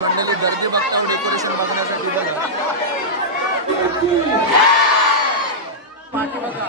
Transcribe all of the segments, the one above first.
मंडळी गर्दी बघता डेकोरेशन बघण्यासाठी बघा पाठी बघा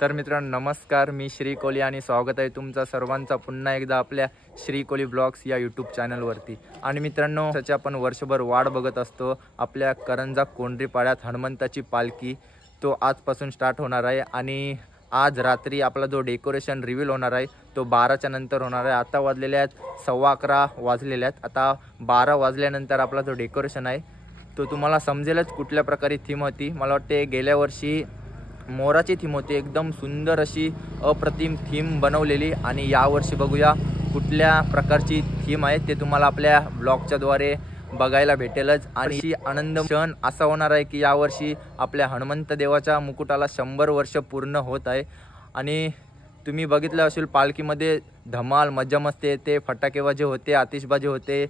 तर मित्रांनो नमस्कार, मी श्री कोली आणि स्वागत आहे तुमचा सर्वांचा पुन्हा एकदा आपल्या श्री कोली ब्लॉग्स या यूट्यूब चॅनलवरती। आणि मित्रांनो त्याची आपण वर्षभर वाट बघत असतो आपल्या करंजा कोंढरीपाड्यात हनुमंताची पालखी तो आजपासून स्टार्ट होणार आहे। आणि आज रात्री आपला जो डेकोरेशन रिव्हील होणार आहे तो 12च्या नंतर होणार आहे। आता वाजलेले आहेत 11:15 वाजलेले आहेत। आता 12 वाजल्यानंतर आपला जो डेकोरेशन आहे तो तुम्हाला समजेलच कुठल्या प्रकारे थीम होती। मला वाटते गेल्या वर्षी मोराची थीम होती, एकदम सुंदर अशी अप्रतिम थीम बनवलेली। आणि यावर्षी बघूया कुठल्या प्रकारची थीम आहे ते तुम्हाला आपल्या ब्लॉगच्या द्वारे बघायला भेटेलच। आणि आनंद क्षण असा होणार आहे की यावर्षी आपल्या हनुमंत देवाच्या मुकुटाला 100 वर्ष पूर्ण होत आहे। आणि तुम्ही बघितलं असेल पालखीमध्ये धमाल मजा मस्ती येते, फटाकेबाजी होते, आतिषबाजी होते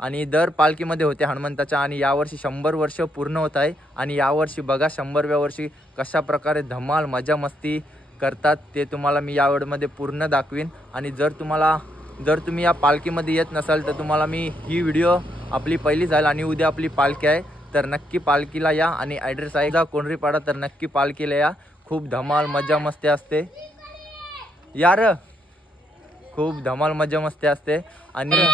आणि दर पालखीमध्ये होते हनुमंताच्या। आणि यावर्षी 100 वर्ष पूर्ण होत आहे आणि यावर्षी बघा 100व्या वर्षी कशा प्रकारे धमाल मजा मस्ती करतात ते तुम्हाला मी या व्हिडिओमध्ये पूर्ण दाखवीन। आणि जर तुम्ही या पालखीमध्ये येत नसाल तर तुम्हाला मी ही व्हिडिओ आपली पहिली जाईल। आणि उद्या आपली पालखी आहे तर नक्की पालखीला या आणि ॲड्रेस आहे कोंढरीपाडा, तर नक्की पालखीला या। खूप धमाल मजा मस्ती असते यार, खूप धमाल मजा मस्ती असते। आणि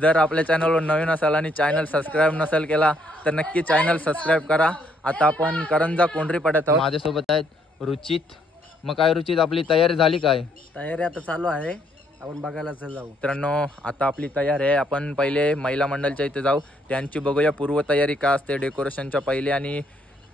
जर आपल्या चॅनलवर नवीन असाल आणि चॅनल सबस्क्राईब नसेल केला तर नक्की चॅनल सबस्क्राईब करा। आता आपण करंजा कोंढरीपाड्यात आहोत, माझ्यासोबत आहेत रुचित। मग काय रुचित, आपली तयारी झाली काय? तयारी आता चालू आहे, आपण बघायला जाऊ। मित्रांनो आता आपली तयारी आहे, आपण पहिले महिला मंडळच्या इथे जाऊ, त्यांची बघूया पूर्व तयारी काय असते डेकोरेशनच्या पहिले आणि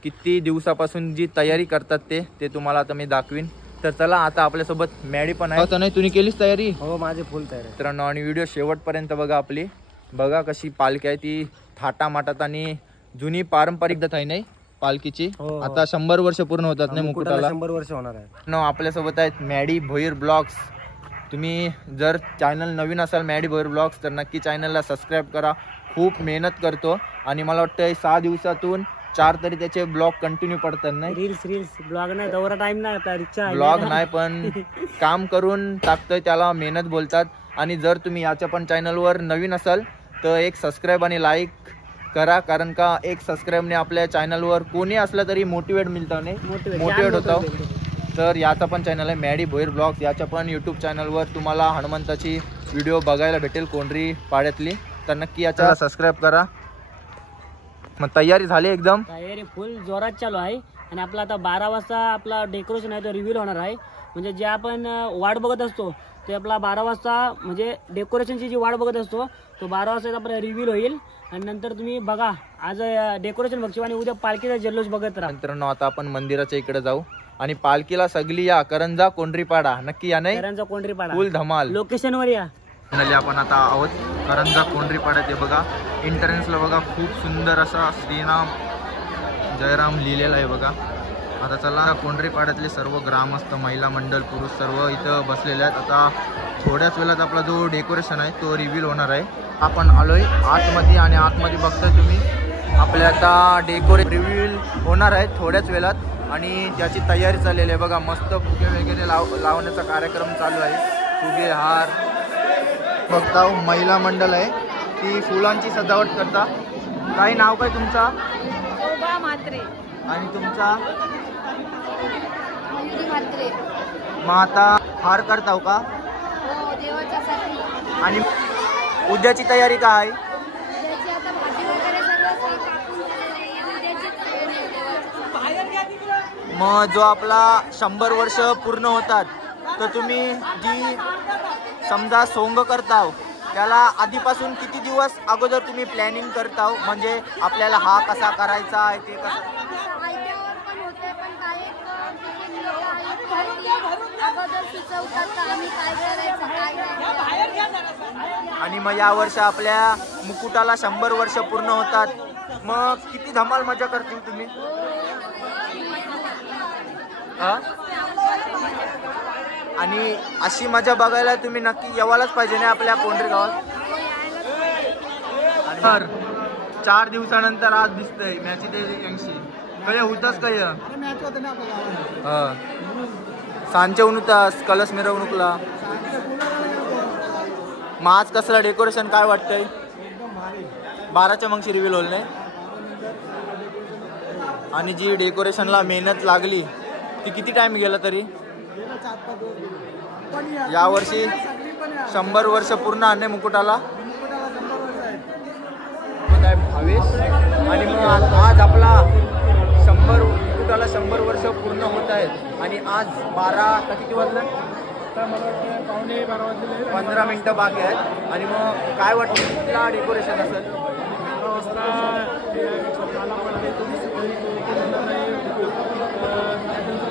किती दिवसापासून जी तयारी करतात ते तुम्हाला आता मी दाखवीन। तर चला आता आपल्यासोबत मॅडी पण आहे। आता नाही तुम्ही केलीच तयारी? हो माझी फुल तयारी मित्रांनो। आणि व्हिडिओ शेवटपर्यंत बघा, आपली बघा कशी पालखी आहे ती थाटामाटात आणि जुनी पारंपरिक आहे नाही पालखीची। आता 100 वर्ष पूर्ण होतात नाही मुकुटाला, 100 वर्ष होणार आहे। आपल्यासोबत आहेत मॅडी भोईर ब्लॉग्स। तुम्ही जर चॅनल नवीन असाल मॅडी भोईर ब्लॉग्स तर नक्की चॅनलला सबस्क्राईब करा। खूप मेहनत करतो आणि मला वाटतं 6 दिवसातून 4 तरी त्याचे ब्लॉग कंटिन्यू पडतात नाही। रील्स ब्लॉग नाही, दौरा टाइम नाही आपला, रिक्षा ब्लॉग नाही पण काम करून टाकतोय त्याला मेहनत बोलतात। आणि जर तुम्ही याच्या पण चॅनलवर नवीन असाल तर एक सबस्क्राईब आणि लाईक करा, कारण का एक सबस्क्राईबने आपल्या चॅनलवर कोणी असलं तरी मोटिवेट मिळतं नाही, मोटिवेट होतं। तर याचा पण चॅनल आहे मॅडी भोईर ब्लॉग्स, याच्या पण यूट्यूब चॅनलवर तुम्हाला हनुमंताची व्हिडिओ बघायला भेटेल कोंढरी पाड्यातली, तर नक्की याच्याला सबस्क्राईब करा। मग तयारी झाली एकदम? तयारी फुल जोरात चालू आहे। आणि आपला आता 12 वाजता आपला डेकोरेशन आहे तो रिव्हील होणार आहे। म्हणजे जे आपण वाट बघत असतो ते आपला 12 वाजता, म्हणजे डेकोरेशनची जी वाट बघत असतो तो 12 वाजता आपला रिव्हील होईल। आणि नंतर तुम्ही बघा आज डेकोरेशन बघशील आणि उद्या पालखीचा जल्लोष बघत राहा। मित्रांनो आता आपण मंदिराच्या इकडे जाऊ आणि पालखीला सगळी या करंजा कोंढरीपाडा नक्की या नाही, करंजा कोंढरीपाडा फुल धमाल लोकेशनवर या। आपण आता आहोत करंजा कोंढरीपाड्यात, ते बघा एंट्रन्सला बघा खूप सुंदर असा श्रीराम जयराम लिहिलेला आहे बघा। आता चला कोंढरीपाड्यातले सर्व ग्रामस्थ महिला मंडळ पुरुष सर्व इथं बसलेले आहेत। आता थोड्याच वेळात आपला जो डेकोरेशन आहे तो रिव्हील होणार आहे। आपण आलोय आतमध्ये आणि आतमध्ये बघताय तुम्ही आपल्या आता डेकोरेशन रिव्हील होणार आहे थोड्याच वेळात आणि त्याची तयारी चाललेली आहे बघा। मस्त फुगे वगैरे लावण्याचा कार्यक्रम चालू आहे, फुगे हार बघता महिला मंडळ आहे ती फुलांची सजावट करता। काही नाव काय तुमचा? शोभा म्हात्रे। आणि तुमचा? मयुरी म्हात्रे। मग आता हार करताव का? हो देवाच्यासाठी। आणि उद्याची तयारी काय? उद्याची आता भाजी वगैरे सगळं कापून झालेलं आहे, उद्याची तयारी आहे देवाच्यासाठी। मग जो आपला 100 वर्ष पूर्ण होतात तर तुम्ही जी समजा सोंग करताव त्याला आधीपासून किती दिवस अगोदर तुम्ही प्लॅनिंग करताव, म्हणजे आपल्याला हा कसा करायचा आहे ते कसं? आयत्यावर पण होते, पण काही अगोदर सुचवतात का आम्ही काय करायचं काय नाही। आणि मग या वर्ष आपल्या मुकुटाला 100 वर्ष पूर्ण होतात, मग किती धमाल मजा करतील तुम्ही? आणि अशी मजा बघायला तुम्ही नक्की यावायलाच पाहिजे ना आपल्या कोंढरी गावात. तर 4 दिवसानंतर आज दिसतंय मॅची ते 80 कय होताच कय सांचे उनुतास कलश मिरवणूकला. मग आज कसला डेकोरेशन काय वाटतंय? 12च्या मगशी रिव्हील होल नाही. आणि जी डेकोरेशनला मेहनत लागली ती किती टाइम गेला तरी? यावर्षी 100 वर्ष पूर्ण आणणे मुकुटाला. भावेश आणि मग आज आपला 100 मुकुटाला 100 वर्ष पूर्ण होत आहेत. आणि आज 12 किती वाजलं? 15 मिनिटं बाकी आहेत. आणि मग काय वाटतं कुठला डेकोरेशन असेल?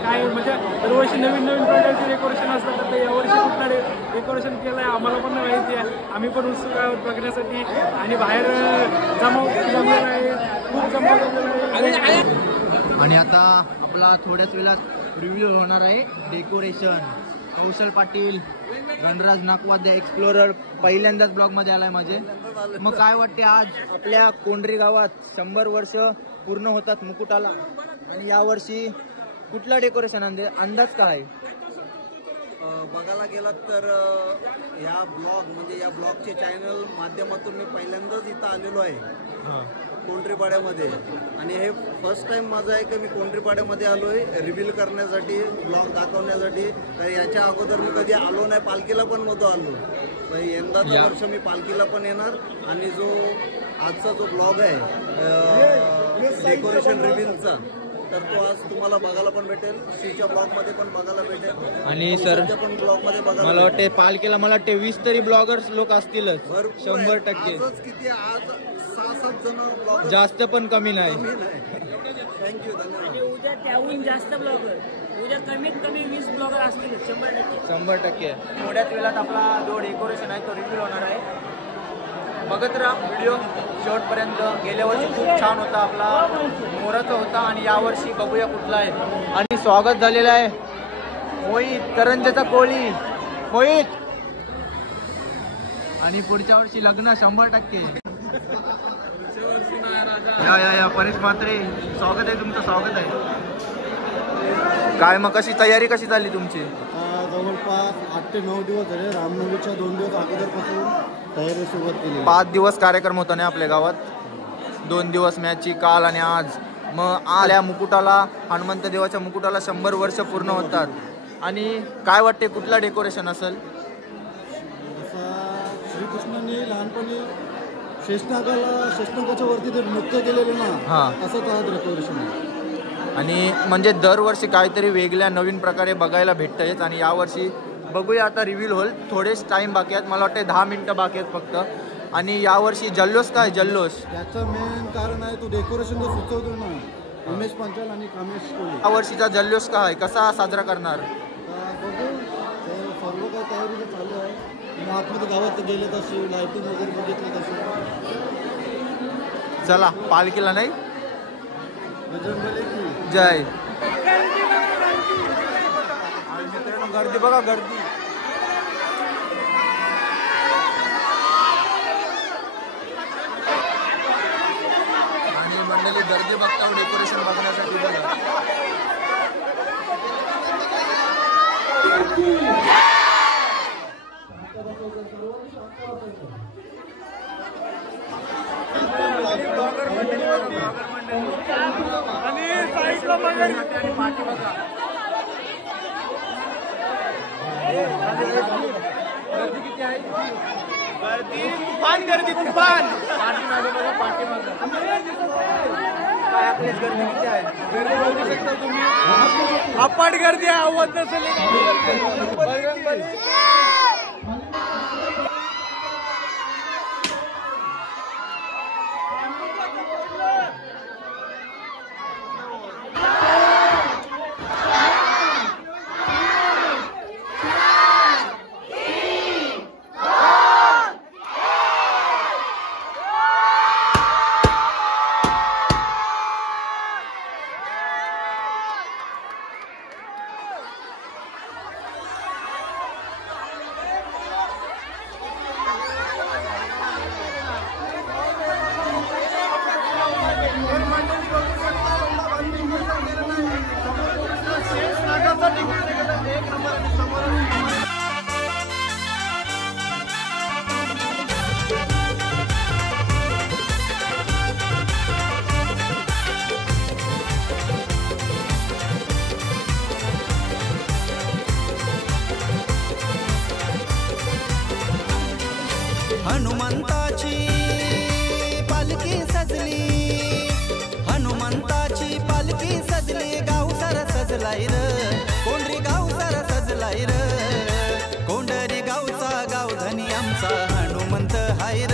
काय म्हणजे दरवर्षी नवीन प्रकारचे डेकोरेशन असतात. तर यावर्षी कुठला डेकोरेशन केलं आहे आम्हाला पण माहिती आहे. आम्ही पण उत्सुक आहोत बघण्यासाठी. आणि बाहेर जमलेला आहे, खूप जमलेला आहे. आणि आता आपला थोड्याच वेळात रिव्ह्यू होणार आहे डेकोरेशन. कौशल पाटील, गणराज नाकवाद्या एक्सप्लोरर पहिल्यांदाच ब्लॉगमध्ये आलाय माझे. मग काय वाटते आज आपल्या कोंढरी गावात 100 वर्ष पूर्ण होतात मुकुटाला आणि यावर्षी कुठला डेकोरेशन अंदाज काय? बघायला गेलात तर या ब्लॉगचे चॅनल माध्यमातून मी पहिल्यांदाच इथं आलेलो आहे कोंढरीपाड्यामध्ये. आणि हे फर्स्ट टाइम माझं आहे की मी कोंढरीपाड्यामध्ये आलो आहे रिव्हील करण्यासाठी, ब्लॉग दाखवण्यासाठी. तर याच्या अगोदर मी कधी आलो नाही, पालखीला पण नव्हतो आलो. यंदाचं वर्ष मी पालखीला पण येणार. आणि जो आजचा जो ब्लॉग आहे डेकोरेशन रिव्हीलचा, तर तो आज तुम्हाला बघायला पण भेटेल. श्रीच्या ब्लॉगमध्ये पण बघायला भेटेल. आणि सर पण ब्लॉगमध्ये बघायला मला वाटते पालखीला मला वाटते 20 तरी ब्लॉगर्स लोक असतीलच. 100% आजच किती आज 6-7 जण ब्लॉगर, जास्त पण कमी नाही. थँक्यू, धन्यवाद. उद्या त्याहून जास्त ब्लॉगर, उद्या कमीत कमी 20 ब्लॉगर असतील 100%. थोड्याच वेळात आपला जो डेकोरेशन आहे तो रिव्हील होणार आहे. बघत राहा व्हिडिओ शेवटपर्यंत. गेल्या वर्षी खूप छान होता आपला मोराचा होता आणि यावर्षी बघूया कुठला आहे. आणि स्वागत झालेलं आहे मोहित करंजेचा कोळी मोहित. आणि पुढच्या वर्षी लग्न 100%. या परेश म्हात्रे, स्वागत आहे तुमचं, स्वागत आहे. काय मग कशी तयारी कशी चालली तुमची? जवळपास 8 ते 9 दिवस झाले. रामनवमीच्या 2 दिवस अगोदरपासून तयारी सुरुवात केली. 5 दिवस कार्यक्रम होता ना आपल्या गावात. 2 दिवस मॅची काल आणि आज. मग आल्या मुकुटाला, हनुमंत देवाच्या मुकुटाला 100 वर्ष पूर्ण होतात. आणि काय वाटते कुठला डेकोरेशन असेल? श्रीकृष्णांनी लहानपणी शेषनागाच्या वरती ते नृत्य केलेले ना, असं तर डेकोरेशन आहे. आणि म्हणजे दरवर्षी काहीतरी वेगळ्या नवीन प्रकारे बघायला भेटतंयच. आणि यावर्षी बघूया आता रिव्हील होईल. थोडेच टाईम बाकी आहेत, मला वाटतं 10 मिनिटं बाकी आहेत फक्त. आणि यावर्षी जल्लोष काय जल्लोष? त्याचं मेन कारण आहे तो डेकोरेशन जो सुचवतो ना उमेश पंचाल आणि कामेश कोळी. यावर्षीचा जल्लोष काय, कसा साजरा करणार? बघू, सर्व काही तयारी चालू आहे. आतमध्ये गावात गेले तसे लाईटिंग वगैरे बघितली तसे. चला पालखीला नाही बजरंगबली की जय. गर्दी बघा गर्दी. आणि मंडळी गर्दी बघता डेकोरेशन बघण्यासाठी बघा. आणि साईडला बघा आणि पाठी बघा. गर्दी किती आहे? गर्दी तुफान, गर्दी तुफान. पाठीमागे बघा, पाठीमागे काय आपलीच गर्दी किती आहे? गर्दी बघू शकता तुम्ही. अपाट गर्दी आहे, आवाज नसेल. हनुमंताची पालखी सजली, हनुमंताची पालखी सजली, गाव सार सजलाय र, कोंढरी गाव सार सजलाय र, कोंढरी गावचा गावधनी आमचा हनुमंत हाय र,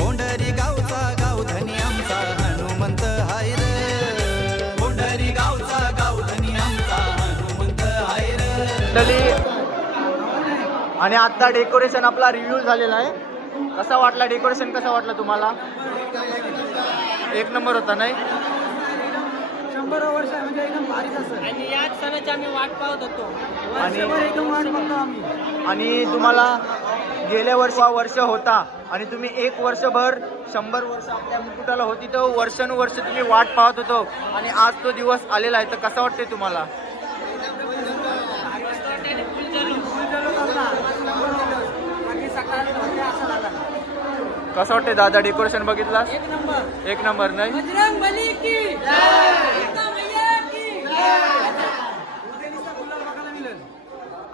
कोंढरी गावचा गावधनी आमचा हनुमंत हाय र, कोंढरी गावचा गावधनी आमचा हनुमंत हाय र. आणि आता डेकोरेशन आपला रिव्ह्यू झालेला आहे. कसा वाटला डेकोरेशन, कसा वाटला तुम्हाला? एक नंबर होता नाही? 100 वर्ष म्हणजे एकदम भारीच असं. आणि याच सणाची आम्ही वाट पाहत होतो. एकदम वाट बघतो आम्ही. आणि तुम्हाला गेल्या वर्ष होता आणि तुम्ही एक वर्षभर 100 वर्ष आपल्या मुकुटाला होती, तर वर्षानुवर्ष तुम्ही वाट पाहत होतो आणि आज तो दिवस आलेला आहे. तर कसा वाटते तुम्हाला? कसं वाटते दादा डेकोरेशन बघितला? एक नंबर नाही?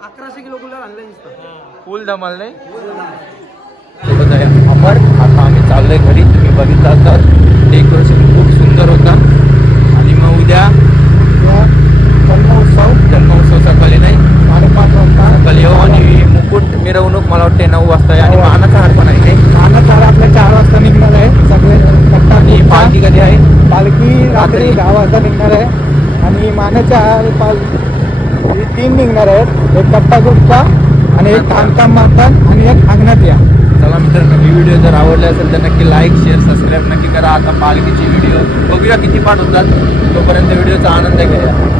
1100 किलो गुलाल आणलं नुसतं. फुल धमाल नाही? अमर, आता आम्ही चाललोय घरी. तुम्ही बघितला तर डेकोरेशन खूप सुंदर होता. आणि मग उद्या जन्मोत्सव सकाळी नाही 5:30 वाजता सकाळी येऊ. आणि मुकुट मिरवणूक मला वाटते 9 वाजता आहे. आणि मानाचा हार पण आहे. मानाचा हार आपल्या 4 वाजता निघणार आहे सगळे. आणि पालखी कधी आहे? पालखी रात्री 10 वाजता निघणार आहे. आणि मानाचा हार 3 निघणार आहेत. एक कप्पा गुप्ता आणि एक खानकाम मारतात आणि एक अंगणात या. चला मित्रांनो, ही व्हिडिओ जर आवडली असेल तर नक्की लाईक शेअर सबस्क्राईब नक्की करा. आता पालखीची व्हिडिओ बघूया किती पाठ होतात. तोपर्यंत व्हिडिओचा आनंद घ्या.